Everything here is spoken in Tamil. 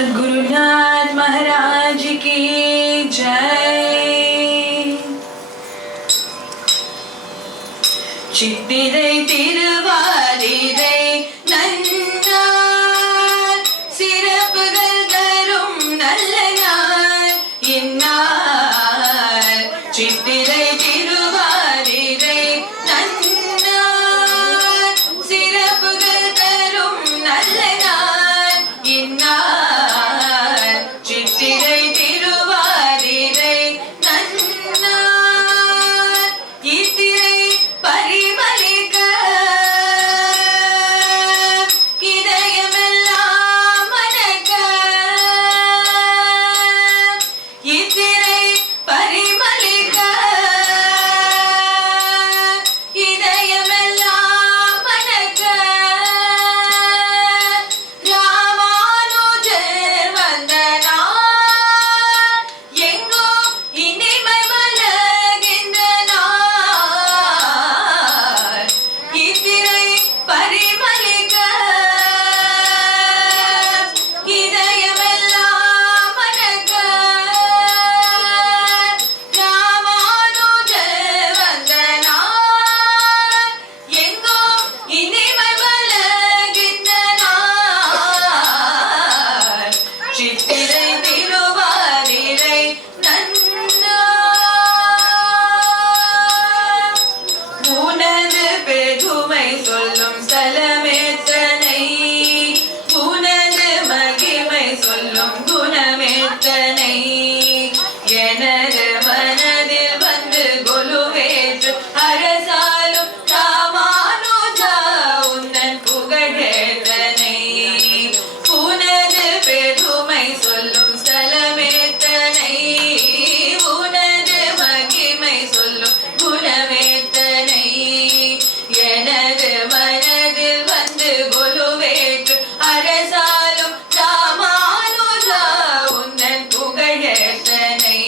सद्गुरुनाथ महाराज की जय। चित्तिரை திருவாதிரை நன்னாள் சிறப்புகள் தரும் நல்ல நாள் இந்நாள் சித்திரை திருவாதிரை நன்னாள் சிறப்புகள் தரும் நல்ல நாள் இந்நாள் சித்திரை திருவாதிரை நன்னாள் இத்திரை பரிமளிக்க இதயமெல்லாம் மணக்க இத்திரை பரிமளிக்க இதயமெல்லாம் மணக்க ராமானுஜர் வந்த நாள் எங்கோ இனிமை மலர்கின்ற நாள் இத்திரை பரிமளிக்க இதயமெல்லாம் மணக்க ராமானுஜர் வந்த நாள் எங்கோ இனிமை மலர்கின்ற நாள் சித்திரை திருவாதிரை நன்னாள் உனது பெருமை சொல்லும் ஸ்தலமேத்தனை உனது மகிமை சொல்லும் குணமேத்தனை எனது மனதில் வந்து கொலுவேற்று அரசாலும் ராமானுஜா உந்தன் புகழேத்தனை உனது பெருமை சொல்லும் ஸ்தலமேத்தனை உனது மகிமை சொல்லும் குணமேத்தனை எனது மனதில் வந்து கொலுவேற்று அரசாலும் ராமானுஜா உந்தன் புகழேத்தனை